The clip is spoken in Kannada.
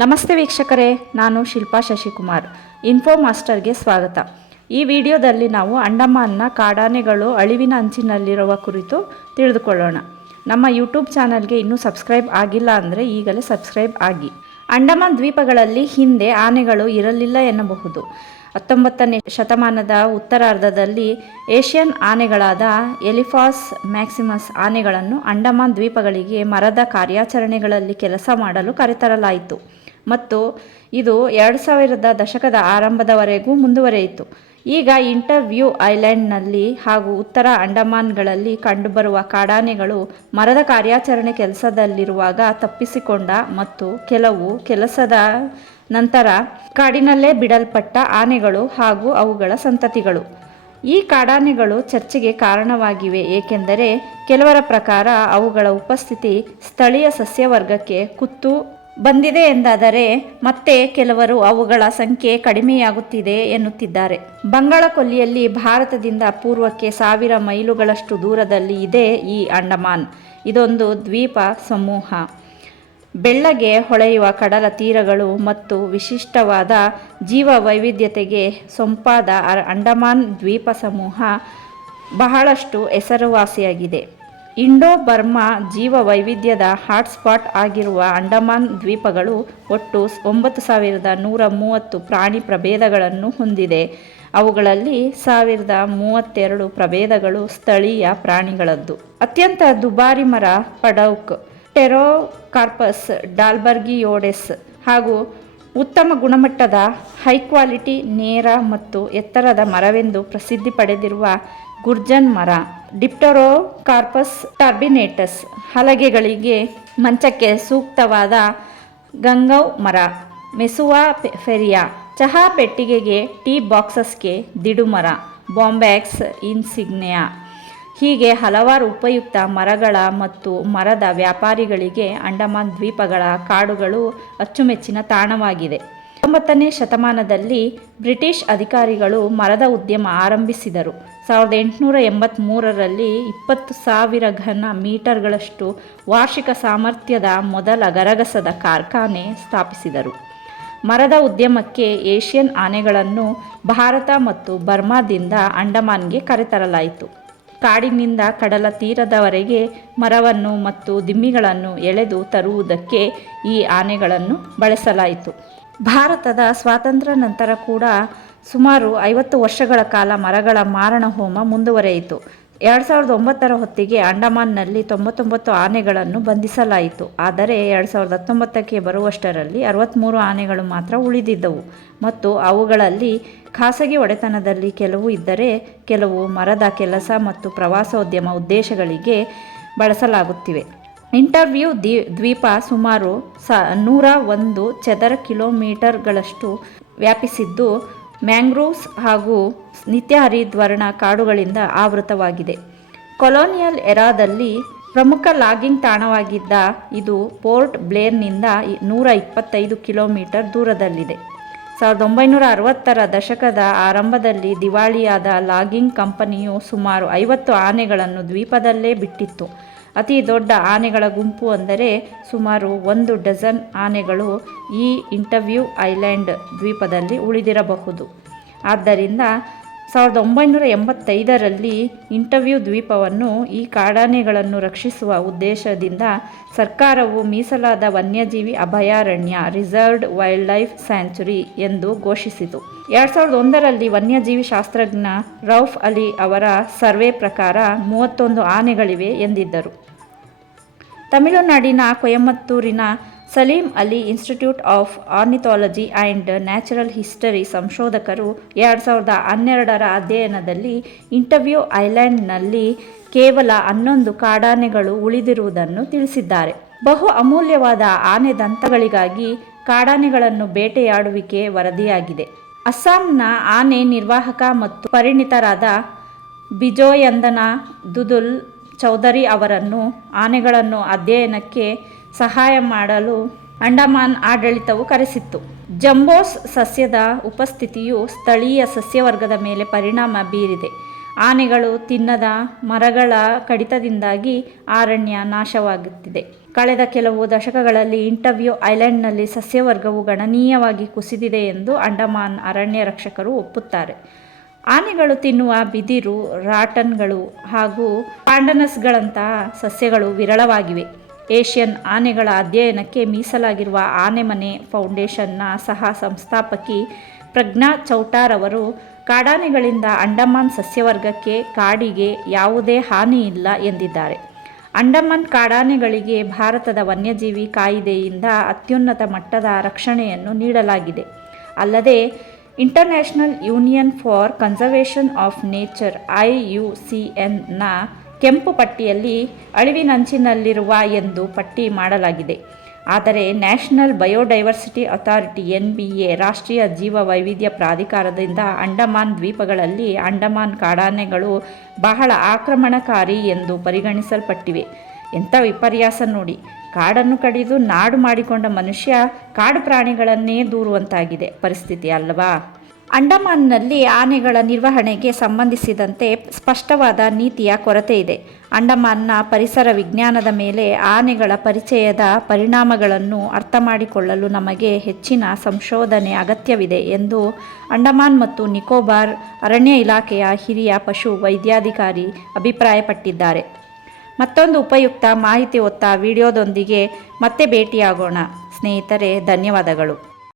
ನಮಸ್ತೆ ವೀಕ್ಷಕರೇ, ನಾನು ಶಿಲ್ಪಾ ಶಶಿಕುಮಾರ್. ಇನ್ಫೋ ಮಾಸ್ಟರ್ಗೆ ಸ್ವಾಗತ. ಈ ವಿಡಿಯೋದಲ್ಲಿ ನಾವು ಅಂಡಮಾನ್ನ ಕಾಡಾನೆಗಳು ಅಳಿವಿನ ಅಂಚಿನಲ್ಲಿರುವ ಕುರಿತು ತಿಳಿದುಕೊಳ್ಳೋಣ. ನಮ್ಮ ಯೂಟ್ಯೂಬ್ ಚಾನಲ್ಗೆ ಇನ್ನೂ ಸಬ್ಸ್ಕ್ರೈಬ್ ಆಗಿಲ್ಲ ಅಂದರೆ ಈಗಲೇ ಸಬ್ಸ್ಕ್ರೈಬ್ ಆಗಿ. ಅಂಡಮಾನ್ ದ್ವೀಪಗಳಲ್ಲಿ ಹಿಂದೆ ಆನೆಗಳು ಇರಲಿಲ್ಲ ಎನ್ನಬಹುದು. ಹತ್ತೊಂಬತ್ತನೇ ಶತಮಾನದ ಉತ್ತರಾರ್ಧದಲ್ಲಿ ಏಷ್ಯನ್ ಆನೆಗಳಾದ ಎಲಿಫಾಸ್ ಮ್ಯಾಕ್ಸಿಮಸ್ ಆನೆಗಳನ್ನು ಅಂಡಮಾನ್ ದ್ವೀಪಗಳಿಗೆ ಮರದ ಕಾರ್ಯಾಚರಣೆಗಳಲ್ಲಿ ಕೆಲಸ ಮಾಡಲು ಕರೆತರಲಾಯಿತು. ಮತ್ತು ಇದು ಎರಡು ಸಾವಿರದ ದಶಕದ ಆರಂಭದವರೆಗೂ ಮುಂದುವರೆಯಿತು. ಈಗ ಇಂಟರ್ವ್ಯೂ ಐಲ್ಯಾಂಡ್ನಲ್ಲಿ ಹಾಗೂ ಉತ್ತರ ಅಂಡಮಾನ್ಗಳಲ್ಲಿ ಕಂಡುಬರುವ ಕಾಡಾನೆಗಳು ಮರದ ಕಾರ್ಯಾಚರಣೆ ಕೆಲಸದಲ್ಲಿರುವಾಗ ತಪ್ಪಿಸಿಕೊಂಡ ಮತ್ತು ಕೆಲವು ಕೆಲಸದ ನಂತರ ಕಾಡಿನಲ್ಲೇ ಬಿಡಲ್ಪಟ್ಟ ಆನೆಗಳು ಹಾಗೂ ಅವುಗಳ ಸಂತತಿಗಳು. ಈ ಕಾಡಾನೆಗಳು ಚರ್ಚೆಗೆ ಕಾರಣವಾಗಿವೆ, ಏಕೆಂದರೆ ಕೆಲವರ ಪ್ರಕಾರ ಅವುಗಳ ಉಪಸ್ಥಿತಿ ಸ್ಥಳೀಯ ಸಸ್ಯವರ್ಗಕ್ಕೆ ಕುತ್ತು ಬಂದಿದೆ ಎಂದಾದರೆ ಮತ್ತೆ ಕೆಲವರು ಅವುಗಳ ಸಂಖ್ಯೆ ಕಡಿಮೆಯಾಗುತ್ತಿದೆ ಎನ್ನುತ್ತಿದ್ದಾರೆ. ಬಂಗಾಳ ಕೊಲ್ಲಿಯಲ್ಲಿ ಭಾರತದಿಂದ ಪೂರ್ವಕ್ಕೆ ಸಾವಿರ ಮೈಲುಗಳಷ್ಟು ದೂರದಲ್ಲಿ ಇದೆ ಈ ಅಂಡಮಾನ್. ಇದೊಂದು ದ್ವೀಪ ಸಮೂಹ. ಬೆಳ್ಳಗೆ ಹೊಳೆಯುವ ಕಡಲ ತೀರಗಳು ಮತ್ತು ವಿಶಿಷ್ಟವಾದ ಜೀವ ವೈವಿಧ್ಯತೆಗೆ ಸೊಂಪಾದ ಅಂಡಮಾನ್ ದ್ವೀಪ ಸಮೂಹ ಬಹಳಷ್ಟು ಹೆಸರುವಾಸಿಯಾಗಿದೆ. ಇಂಡೋ ಬರ್ಮಾ ಜೀವ ವೈವಿಧ್ಯದ ಹಾಟ್ಸ್ಪಾಟ್ ಆಗಿರುವ ಅಂಡಮಾನ್ ದ್ವೀಪಗಳು ಒಟ್ಟು ಒಂಬತ್ತು ಸಾವಿರದ ನೂರ ಮೂವತ್ತು ಪ್ರಾಣಿ ಪ್ರಭೇದಗಳನ್ನು ಹೊಂದಿದೆ. ಅವುಗಳಲ್ಲಿ ಸಾವಿರದ ಮೂವತ್ತೆರಡು ಪ್ರಭೇದಗಳು ಸ್ಥಳೀಯ ಪ್ರಾಣಿಗಳದ್ದು. ಅತ್ಯಂತ ದುಬಾರಿ ಮರ ಪಡೌಕ್ ಟೆರೋ ಕಾರ್ಪಸ್ ಡಾಲ್ಬರ್ಗಿಯೋಡೆಸ್ ಹಾಗೂ ಉತ್ತಮ ಗುಣಮಟ್ಟದ ಹೈ ಕ್ವಾಲಿಟಿ ನೇರ ಮತ್ತು ಎತ್ತರದ ಮರವೆಂದು ಪ್ರಸಿದ್ಧಿ ಪಡೆದಿರುವ ಗುರ್ಜನ್ ಮರ ಡಿಪ್ಟರೋಕಾರ್ಪಸ್ ಟರ್ಬಿನೇಟಸ್ ಹಲಗೆಗಳಿಗೆ ಮಂಚಕ್ಕೆ ಸೂಕ್ತವಾದ ಗಂಗವ್ ಮರ, ಮೆಸುವಾ ಫೆರಿಯಾ, ಚಹಾ ಪೆಟ್ಟಿಗೆಗೆ ಟೀ ಬಾಕ್ಸಸ್ಗೆ ದಿಡು ಮರ ಬಾಂಬ್ಯಾಕ್ಸ್ ಇನ್ಸಿಗ್ನಿಯಾ ಹೀಗೆ ಹಲವಾರು ಉಪಯುಕ್ತ ಮರಗಳ ಮತ್ತು ಮರದ ವ್ಯಾಪಾರಿಗಳಿಗೆ ಅಂಡಮಾನ್ ದ್ವೀಪಗಳ ಕಾಡುಗಳು ಅಚ್ಚುಮೆಚ್ಚಿನ ತಾಣವಾಗಿದೆ. ಹತ್ತೊಂಬತ್ತನೇ ಶತಮಾನದಲ್ಲಿ ಬ್ರಿಟಿಷ್ ಅಧಿಕಾರಿಗಳು ಮರದ ಉದ್ಯಮ ಆರಂಭಿಸಿದರು. ಸಾವಿರದ ಎಂಟುನೂರ ಎಂಬತ್ತ್ಮೂರರಲ್ಲಿ ಇಪ್ಪತ್ತು ಸಾವಿರ ಘನ ಮೀಟರ್ಗಳಷ್ಟು ವಾರ್ಷಿಕ ಸಾಮರ್ಥ್ಯದ ಮೊದಲ ಗರಗಸದ ಕಾರ್ಖಾನೆ ಸ್ಥಾಪಿಸಿದರು. ಮರದ ಉದ್ಯಮಕ್ಕೆ ಏಷ್ಯನ್ ಆನೆಗಳನ್ನು ಭಾರತ ಮತ್ತು ಬರ್ಮಾದಿಂದ ಅಂಡಮಾನ್ಗೆ ಕರೆತರಲಾಯಿತು. ಕಾಡಿನಿಂದ ಕಡಲ ತೀರದವರೆಗೆ ಮರವನ್ನು ಮತ್ತು ದಿಮ್ಮಿಗಳನ್ನು ಎಳೆದು ತರುವುದಕ್ಕೆ ಈ ಆನೆಗಳನ್ನು ಬಳಸಲಾಯಿತು. ಭಾರತದ ಸ್ವಾತಂತ್ರ್ಯ ನಂತರ ಕೂಡ ಸುಮಾರು ಐವತ್ತು ವರ್ಷಗಳ ಕಾಲ ಮರಗಳ ಮಾರಣ ಹೋಮ ಮುಂದುವರೆಯಿತು. ಎರಡು ಸಾವಿರದ ಒಂಬತ್ತರ ಹೊತ್ತಿಗೆ ಅಂಡಮಾನ್ನಲ್ಲಿ ತೊಂಬತ್ತೊಂಬತ್ತು ಆನೆಗಳನ್ನು ಬಂಧಿಸಲಾಯಿತು. ಆದರೆ ಎರಡು ಸಾವಿರದ ಹತ್ತೊಂಬತ್ತಕ್ಕೆ ಬರುವಷ್ಟರಲ್ಲಿ ಅರವತ್ತ್ಮೂರು ಆನೆಗಳು ಮಾತ್ರ ಉಳಿದಿದ್ದವು ಮತ್ತು ಅವುಗಳಲ್ಲಿ ಖಾಸಗಿ ಒಡೆತನದಲ್ಲಿ ಕೆಲವು ಇದ್ದರೆ ಕೆಲವು ಮರದ ಕೆಲಸ ಮತ್ತು ಪ್ರವಾಸೋದ್ಯಮ ಉದ್ದೇಶಗಳಿಗೆ ಬಳಸಲಾಗುತ್ತಿವೆ. ಇಂಟರ್ವ್ಯೂ ದಿ, ದ್ವೀಪ ಸುಮಾರು ಸ, ನೂರ ಒಂದು ಚದರ ಕಿಲೋಮೀಟರ್ಗಳಷ್ಟು ವ್ಯಾಪಿಸಿದ್ದು ಮ್ಯಾಂಗ್ರೋವ್ಸ್ ಹಾಗೂ ನಿತ್ಯ ಹರಿದ್ವರ್ಣ ಕಾಡುಗಳಿಂದ ಆವೃತವಾಗಿದೆ. ಕೊಲೋನಿಯಲ್ ಎರಾದಲ್ಲಿ ಪ್ರಮುಖ ಲಾಗಿಂಗ್ ತಾಣವಾಗಿದ್ದ ಇದು ಪೋರ್ಟ್ ಬ್ಲೇರ್ನಿಂದ ನೂರ ಇಪ್ಪತ್ತೈದು ಕಿಲೋಮೀಟರ್ ದೂರದಲ್ಲಿದೆ. ಸಾವಿರದ ಒಂಬೈನೂರ ಅರವತ್ತರ ದಶಕದ ಆರಂಭದಲ್ಲಿ ದಿವಾಳಿಯಾದ ಲಾಗಿಂಗ್ ಕಂಪನಿಯು ಸುಮಾರು ಐವತ್ತು ಆನೆಗಳನ್ನು ದ್ವೀಪದಲ್ಲೇ ಬಿಟ್ಟಿತ್ತು. ಅತಿ ದೊಡ್ಡ ಆನೆಗಳ ಗುಂಪು ಅಂದರೆ ಸುಮಾರು ಒಂದು ಡಜನ್ ಆನೆಗಳು ಈ ಇಂಟರ್ವ್ಯೂ ಐಲ್ಯಾಂಡ್ ದ್ವೀಪದಲ್ಲಿ ಉಳಿದಿರಬಹುದು. ಆದ್ದರಿಂದ ಸಾವಿರದ ಒಂಬೈನೂರ ಎಂಬತ್ತೈದರಲ್ಲಿ ಇಂಟರ್ವ್ಯೂ ದ್ವೀಪವನ್ನು ಈ ಕಾಡಾನೆಗಳನ್ನು ರಕ್ಷಿಸುವ ಉದ್ದೇಶದಿಂದ ಸರ್ಕಾರವು ಮೀಸಲಾದ ವನ್ಯಜೀವಿ ಅಭಯಾರಣ್ಯ ರಿಸರ್ವ್ಡ್ ವೈಲ್ಡ್ ಲೈಫ್ ಸ್ಯಾಂಚುರಿ ಎಂದು ಘೋಷಿಸಿತು. ಎರಡು ಸಾವಿರದ ಒಂದರಲ್ಲಿ ವನ್ಯಜೀವಿ ಶಾಸ್ತ್ರಜ್ಞ ರೌಫ್ ಅಲಿ ಅವರ ಸರ್ವೆ ಪ್ರಕಾರ ಮೂವತ್ತೊಂದು ಆನೆಗಳಿವೆ ಎಂದಿದ್ದರು. ತಮಿಳುನಾಡಿನ ಕೊಯಮತ್ತೂರಿನ Salim Ali Institute of Ornithology and Natural History ಸಂಶೋಧಕರು ಎರಡು ಸಾವಿರದ ಹನ್ನೆರಡರ ಅಧ್ಯಯನದಲ್ಲಿ ಇಂಟರ್ವ್ಯೂ ಐಲ್ಯಾಂಡ್ನಲ್ಲಿ ಕೇವಲ ಹನ್ನೊಂದು ಕಾಡಾನೆಗಳು ಉಳಿದಿರುವುದನ್ನು ತಿಳಿಸಿದ್ದಾರೆ. ಬಹು ಅಮೂಲ್ಯವಾದ ಆನೆ ದಂತಗಳಿಗಾಗಿ ಕಾಡಾನೆಗಳನ್ನು ಬೇಟೆಯಾಡುವಿಕೆ ವರದಿಯಾಗಿದೆ. ಅಸ್ಸಾಂನ ಆನೆ ನಿರ್ವಾಹಕ ಮತ್ತು ಪರಿಣಿತರಾದ ಬಿಜೋಯಂದನ ದುದುಲ್ ಚೌಧರಿ ಅವರನ್ನು ಆನೆಗಳನ್ನು ಅಧ್ಯಯನಕ್ಕೆ ಸಹಾಯ ಮಾಡಲು ಅಂಡಮಾನ್ ಆಡಳಿತವು ಕರೆಸಿತ್ತು. ಜಂಬೋಸ್ ಸಸ್ಯದ ಉಪಸ್ಥಿತಿಯು ಸ್ಥಳೀಯ ಸಸ್ಯವರ್ಗದ ಮೇಲೆ ಪರಿಣಾಮ ಬೀರಿದೆ. ಆನೆಗಳು ತಿನ್ನದ ಮರಗಳ ಕಡಿತದಿಂದಾಗಿ ಅರಣ್ಯ ನಾಶವಾಗುತ್ತಿದೆ. ಕಳೆದ ಕೆಲವು ದಶಕಗಳಲ್ಲಿ ಇಂಟರ್ವ್ಯೂ ಐಲ್ಯಾಂಡ್ನಲ್ಲಿ ಸಸ್ಯವರ್ಗವು ಗಣನೀಯವಾಗಿ ಕುಸಿದಿದೆ ಎಂದು ಅಂಡಮಾನ್ ಅರಣ್ಯ ರಕ್ಷಕರು ಒಪ್ಪುತ್ತಾರೆ. ಆನೆಗಳು ತಿನ್ನುವ ಬಿದಿರು, ರಾಟನ್ಗಳು ಹಾಗೂ ಪಾಂಡನಸ್ಗಳಂತಹ ಸಸ್ಯಗಳು ವಿರಳವಾಗಿವೆ. ಏಷ್ಯನ್ ಆನೆಗಳ ಅಧ್ಯಯನಕ್ಕೆ ಮೀಸಲಾಗಿರುವ ಆನೆಮನೆ ಫೌಂಡೇಶನ್ನ ಸಹ ಸಂಸ್ಥಾಪಕಿ ಪ್ರಜ್ಞಾ ಚೌಟಾರ್ ಅವರು, ಕಾಡಾನೆಗಳಿಂದ ಅಂಡಮಾನ್ ಸಸ್ಯವರ್ಗಕ್ಕೆ ಕಾಡಿಗೆ ಯಾವುದೇ ಹಾನಿ ಇಲ್ಲ ಎಂದಿದ್ದಾರೆ. ಅಂಡಮಾನ್ ಕಾಡಾನೆಗಳಿಗೆ ಭಾರತದ ವನ್ಯಜೀವಿ ಕಾಯಿದೆಯಿಂದ ಅತ್ಯುನ್ನತ ಮಟ್ಟದ ರಕ್ಷಣೆಯನ್ನು ನೀಡಲಾಗಿದೆ. ಅಲ್ಲದೆ, International Union for Conservation of Nature, I U C ಎನ್ನ ಕೆಂಪು ಪಟ್ಟಿಯಲ್ಲಿ ಅಳಿವಿನಂಚಿನಲ್ಲಿರುವ ಎಂದು ಪಟ್ಟಿ ಮಾಡಲಾಗಿದೆ. ಆದರೆ National Biodiversity Authority N B A ರಾಷ್ಟ್ರೀಯ ಜೀವ ವೈವಿಧ್ಯ ಪ್ರಾಧಿಕಾರದಿಂದ ಅಂಡಮಾನ್ ದ್ವೀಪಗಳಲ್ಲಿ ಅಂಡಮಾನ್ ಕಾಡಾನೆಗಳು ಬಹಳ ಆಕ್ರಮಣಕಾರಿ ಎಂದು ಪರಿಗಣಿಸಲ್ಪಟ್ಟಿವೆ. ಎಂಥ ವಿಪರ್ಯಾಸ ನೋಡಿ. ಕಾಡನ್ನು ಕಡಿದು ನಾಡು ಮಾಡಿಕೊಂಡ ಮನುಷ್ಯ ಕಾಡು ಪ್ರಾಣಿಗಳನ್ನೇ ದೂರುವಂತಾಗಿದೆ. ಪರಿಸ್ಥಿತಿ ಅಲ್ಲವಾ ಅಂಡಮಾನ್ನಲ್ಲಿ ಆನೆಗಳ ನಿರ್ವಹಣೆಗೆ ಸಂಬಂಧಿಸಿದಂತೆ ಸ್ಪಷ್ಟವಾದ ನೀತಿಯ ಕೊರತೆ ಇದೆ. ಅಂಡಮಾನ್ನ ಪರಿಸರ ವಿಜ್ಞಾನದ ಮೇಲೆ ಆನೆಗಳ ಪರಿಚಯದ ಪರಿಣಾಮಗಳನ್ನು ಅರ್ಥ ಮಾಡಿಕೊಳ್ಳಲು ನಮಗೆ ಹೆಚ್ಚಿನ ಸಂಶೋಧನೆ ಅಗತ್ಯವಿದೆ ಎಂದು ಅಂಡಮಾನ್ ಮತ್ತು ನಿಕೋಬಾರ್ ಅರಣ್ಯ ಇಲಾಖೆಯ ಹಿರಿಯ ಪಶು ವೈದ್ಯಾಧಿಕಾರಿ ಅಭಿಪ್ರಾಯಪಟ್ಟಿದ್ದಾರೆ. ಮತ್ತೊಂದು ಉಪಯುಕ್ತ ಮಾಹಿತಿ ಒತ್ತ ವಿಡಿಯೋದೊಂದಿಗೆ ಮತ್ತೆ ಭೇಟಿಯಾಗೋಣ. ಸ್ನೇಹಿತರೆ, ಧನ್ಯವಾದಗಳು.